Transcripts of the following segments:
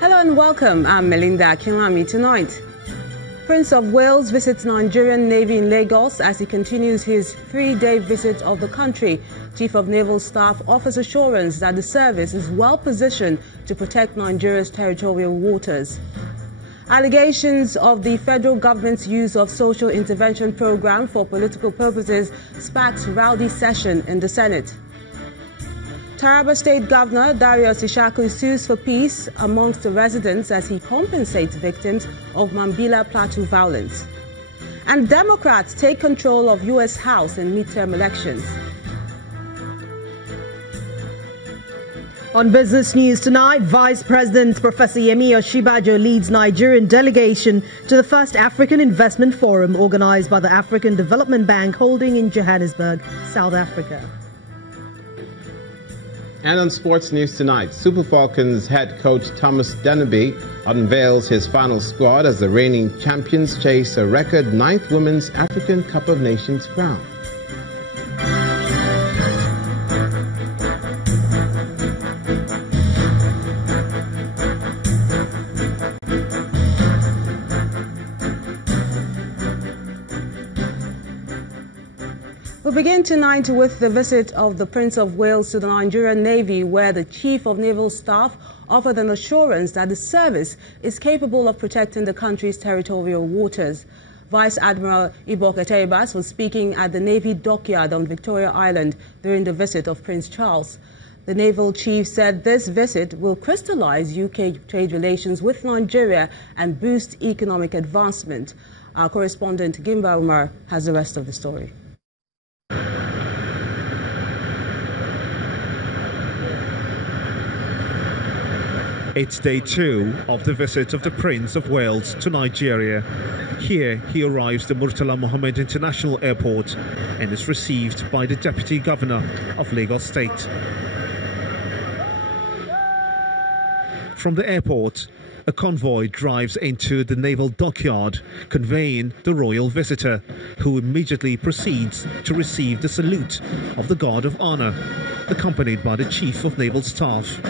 Hello and welcome. I'm Melinda Akinlami. Tonight, Prince of Wales visits Nigerian Navy in Lagos as he continues his 3-day visit of the country. Chief of Naval Staff offers assurance that the service is well positioned to protect Nigeria's territorial waters. Allegations of the federal government's use of social intervention program for political purposes sparks rowdy session in the Senate. Taraba State Governor Darius Ishaku sues for peace amongst the residents as he compensates victims of Mambila Plateau violence. And Democrats take control of U.S. House in midterm elections. On business news tonight, Vice President Professor Yemi Osinbajo leads Nigerian delegation to the first African Investment Forum organized by the African Development Bank holding in Johannesburg, South Africa. And on sports news tonight, Super Falcons head coach Thomas Dennerby unveils his final squad as the reigning champions chase a record 9th Women's African Cup of Nations crown. We begin tonight with the visit of the Prince of Wales to the Nigerian Navy, where the Chief of Naval Staff offered an assurance that the service is capable of protecting the country's territorial waters. Vice Admiral Ibok Eteibas was speaking at the Navy dockyard on Victoria Island during the visit of Prince Charles. The naval chief said this visit will crystallize UK trade relations with Nigeria and boost economic advancement. Our correspondent Gimba Umar has the rest of the story. It's day 2 of the visit of the Prince of Wales to Nigeria. Here he arrives at Murtala Mohammed International Airport and is received by the Deputy Governor of Lagos State. From the airport, a convoy drives into the naval dockyard, conveying the royal visitor, who immediately proceeds to receive the salute of the Guard of Honor, accompanied by the Chief of Naval Staff.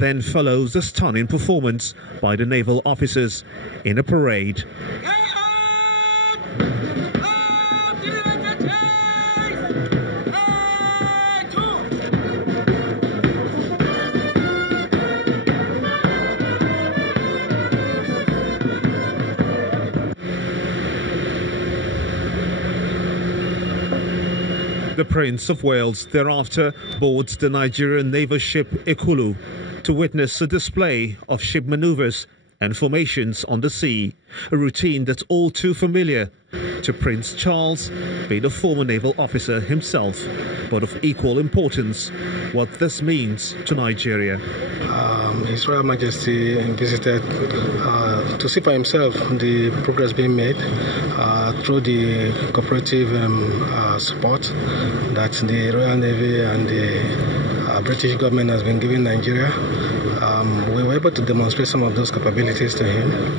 Then follows a stunning performance by the naval officers in a parade. The Prince of Wales thereafter boards the Nigerian naval ship Ekulu to witness a display of ship maneuvers and formations on the sea, a routine that's all too familiar to Prince Charles, being a former naval officer himself, but of equal importance what this means to Nigeria. His Royal Majesty visited to see for himself the progress being made through the cooperative support that the Royal Navy and the British government has been giving Nigeria. We were able to demonstrate some of those capabilities to him.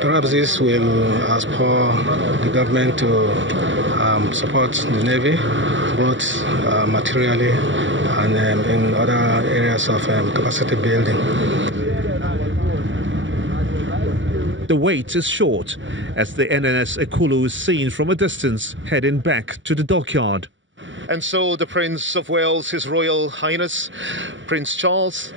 Perhaps this will spur the government to support the Navy, both materially and in other areas of capacity building. The wait is short as the NNS Ekulu is seen from a distance heading back to the dockyard. And so the Prince of Wales, His Royal Highness Prince Charles,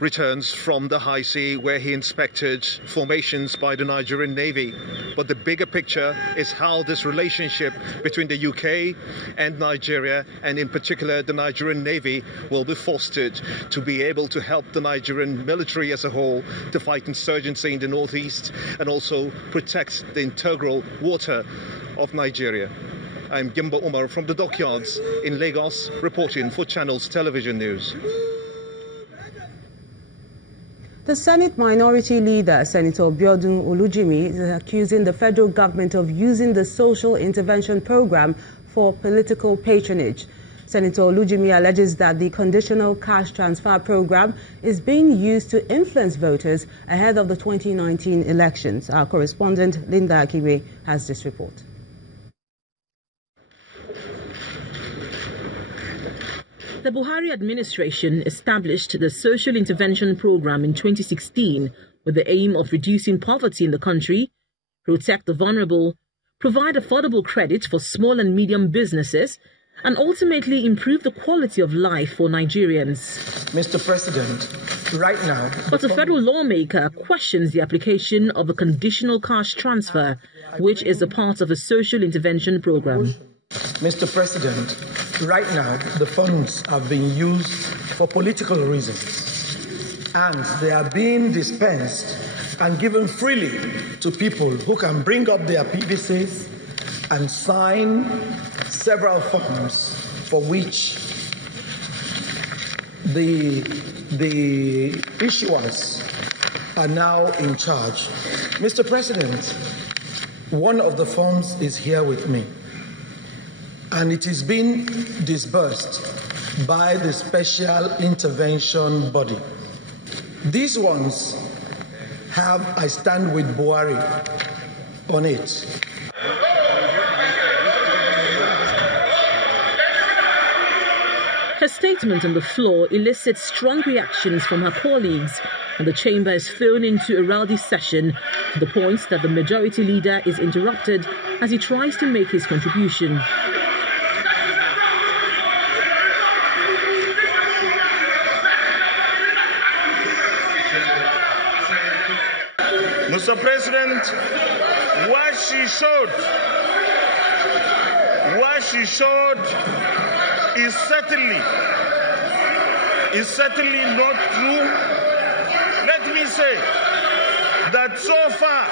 returns from the high sea where he inspected formations by the Nigerian Navy. But the bigger picture is how this relationship between the UK and Nigeria, and in particular the Nigerian Navy, will be fostered to be able to help the Nigerian military as a whole to fight insurgency in the northeast and also protect the integral water of Nigeria. I'm Gimba Umar from the dockyards in Lagos, reporting for Channels Television News. The Senate Minority Leader, Senator Pt.1 is accusing the federal government of using the social intervention program for political patronage. Senator Olujimi alleges that the conditional cash transfer program is being used to influence voters ahead of the 2019 elections. Our correspondent Linda Akibe has this report. The Buhari administration established the Social Intervention Program in 2016 with the aim of reducing poverty in the country, protect the vulnerable, provide affordable credit for small and medium businesses, and ultimately improve the quality of life for Nigerians. Mr. President, right now... But a federal lawmaker questions the application of a conditional cash transfer, which is a part of a social intervention program. Mr. President, right now the funds are being used for political reasons, and they are being dispensed and given freely to people who can bring up their PVCs and sign several forms for which the issuers are now in charge. Mr. President, one of the forms is here with me, and it is being disbursed by the Special Intervention Body. These ones have "I stand with Buhari" on it. Her statement on the floor elicits strong reactions from her colleagues, and the chamber is thrown into a rowdy session to the point that the majority leader is interrupted as he tries to make his contribution. Mr. President, what she showed is certainly not true. Let me say that so far,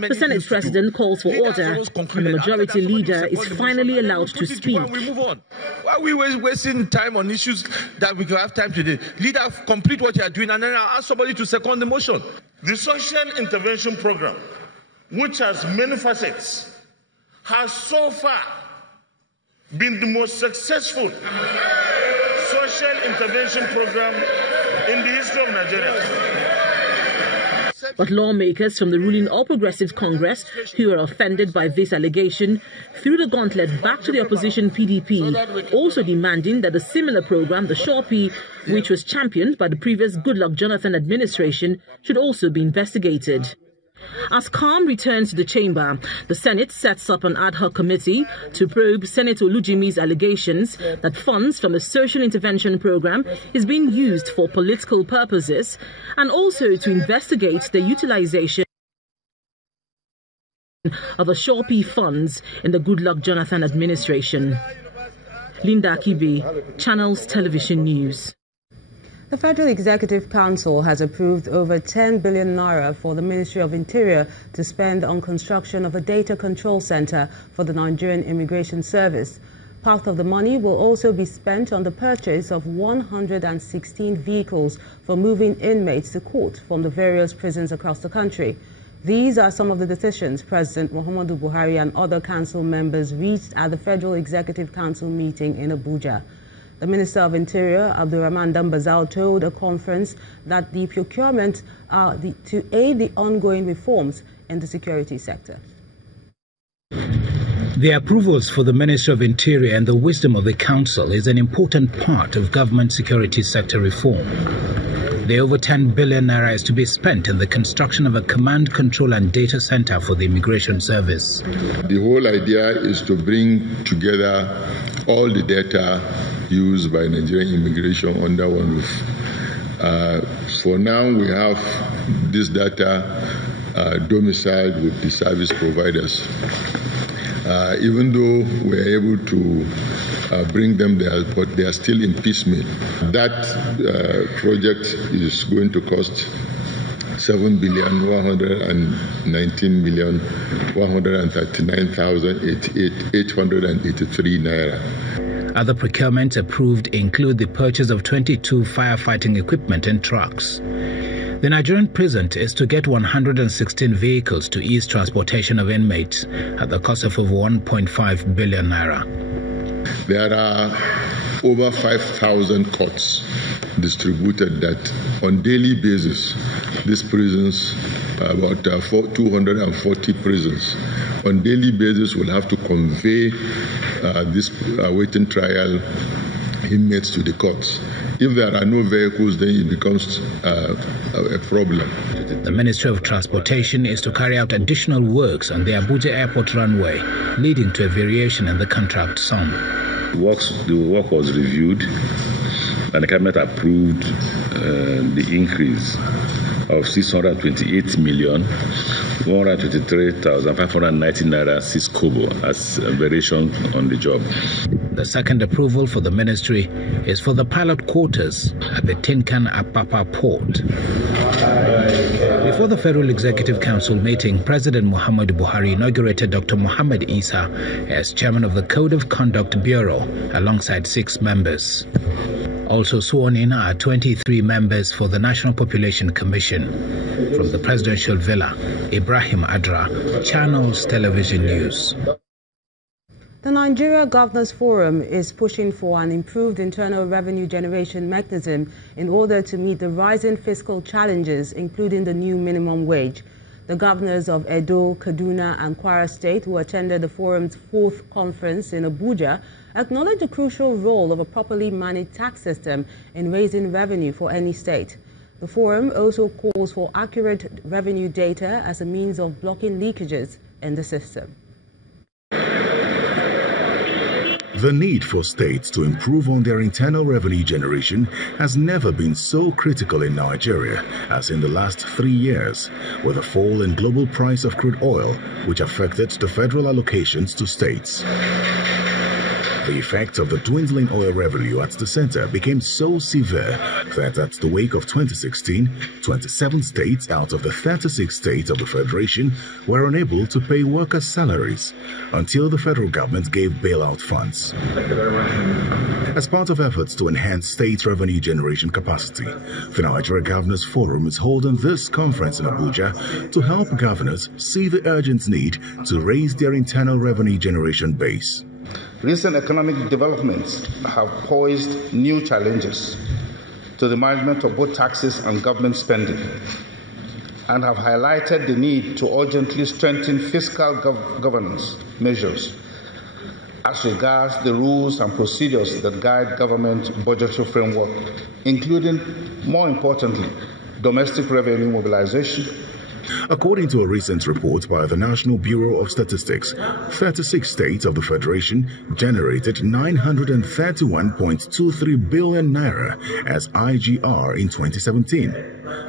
the Senate President calls for order, and the majority leader is finally allowed to speak. We move on. Why are we wasting time on issues that we can have time today? Leader, complete what you are doing, and then I'll ask somebody to second the motion. The social intervention program, which has many facets, has so far been the most successful social intervention program in the history of Nigeria. But lawmakers from the ruling All Progressives Congress, who are offended by this allegation, threw the gauntlet back to the opposition PDP, also demanding that a similar program, the Shorpy, which was championed by the previous Goodluck Jonathan administration, should also be investigated. As calm returns to the chamber, the Senate sets up an ad hoc committee to probe Senator Olujimi's allegations that funds from the social intervention program is being used for political purposes, and also to investigate the utilization of the Shorpy funds in the Goodluck Jonathan administration. Linda Akibe, Channels Television News. The Federal Executive Council has approved over 10 billion naira for the Ministry of Interior to spend on construction of a data control center for the Nigerian Immigration Service. Part of the money will also be spent on the purchase of 116 vehicles for moving inmates to court from the various prisons across the country. These are some of the decisions President Muhammadu Buhari and other council members reached at the Federal Executive Council meeting in Abuja. The Minister of Interior, Abdulrahman Dambazao, told a conference that the procurement are to aid the ongoing reforms in the security sector. The approvals for the Ministry of Interior and the wisdom of the Council is an important part of government security sector reform. The over 10 billion naira is to be spent in the construction of a command, control and data center for the Immigration Service. The whole idea is to bring together all the data used by Nigerian immigration under one roof. For now, we have this data domiciled with the service providers. Even though we're able to bring them there, but they are still in piecemeal. That project is going to cost 7,119,139,883 naira. Other procurements approved include the purchase of 22 firefighting equipment and trucks. The Nigerian prison is to get 116 vehicles to ease transportation of inmates at the cost of over 1.5 billion naira. There are over 5,000 cots distributed that on daily basis, these prisons, about 240 prisons, on daily basis will have to convey this awaiting trial inmates to the courts. If there are no vehicles, then it becomes a problem. The Ministry of Transportation is to carry out additional works on the Abuja Airport runway, leading to a variation in the contract sum. The work was reviewed, and the cabinet approved the increase of 628,123,590 naira 6 kobo as a variation on the job. The second approval for the ministry is for the pilot quarters at the Tinkan Apapa port. Before the Federal Executive Council meeting, President Muhammadu Buhari inaugurated Dr. Muhammad Isa as chairman of the Code of Conduct Bureau alongside 6 members. Also sworn in are 23 members for the National Population Commission. From the presidential villa, Ibrahim Adra, Channels Television News. The Nigeria Governors Forum is pushing for an improved internal revenue generation mechanism in order to meet the rising fiscal challenges, including the new minimum wage. The governors of Edo, Kaduna and Kwara State, who attended the forum's 4th conference in Abuja, acknowledged the crucial role of a properly managed tax system in raising revenue for any state. The forum also calls for accurate revenue data as a means of blocking leakages in the system. The need for states to improve on their internal revenue generation has never been so critical in Nigeria as in the last 3 years, with a fall in global price of crude oil, which affected the federal allocations to states. The effect of the dwindling oil revenue at the center became so severe that at the wake of 2016, 27 states out of the 36 states of the Federation were unable to pay workers' salaries until the federal government gave bailout funds. As part of efforts to enhance state revenue generation capacity, the Nigeria Governors Forum is holding this conference in Abuja to help governors see the urgent need to raise their internal revenue generation base. Recent economic developments have posed new challenges to the management of both taxes and government spending and have highlighted the need to urgently strengthen fiscal governance measures as regards the rules and procedures that guide government budgetary framework, including, more importantly, domestic revenue mobilization. According to a recent report by the National Bureau of Statistics, 36 states of the Federation generated 931.23 billion naira as IGR in 2017.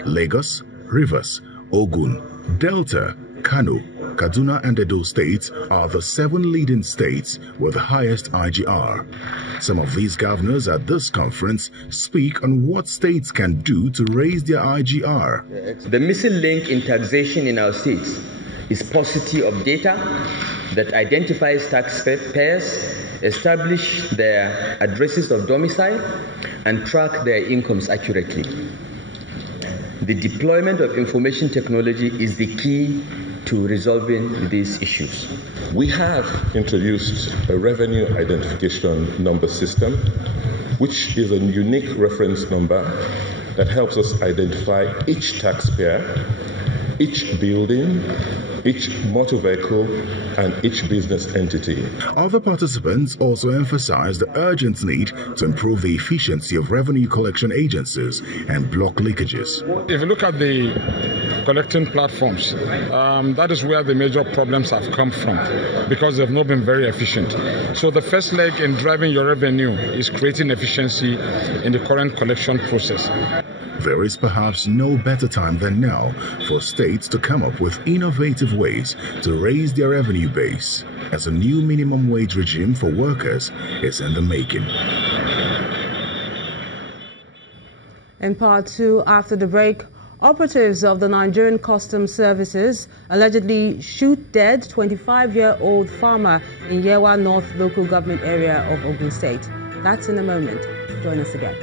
Lagos, Rivers, Ogun, Delta, Kano, Kaduna and Edo states are the 7 leading states with the highest IGR. Some of these governors at this conference speak on what states can do to raise their IGR. The missing link in taxation in our states is paucity of data that identifies taxpayers, establish their addresses of domicile, and track their incomes accurately. The deployment of information technology is the key to resolving these issues. We have introduced a revenue identification number system, which is a unique reference number that helps us identify each taxpayer, each building, each motor vehicle, and each business entity. Other participants also emphasized the urgent need to improve the efficiency of revenue collection agencies and block leakages. If you look at the collecting platforms, that is where the major problems have come from, because they've not been very efficient. So the first leg in driving your revenue is creating efficiency in the current collection process. There is perhaps no better time than now for states to come up with innovative ways to raise their revenue base, as a new minimum wage regime for workers is in the making. In part 2, after the break, Operatives of the Nigerian Customs Services allegedly shoot dead 25-year-old farmer in Yewa North local government area of Ogun State. That's in a moment. Join us again.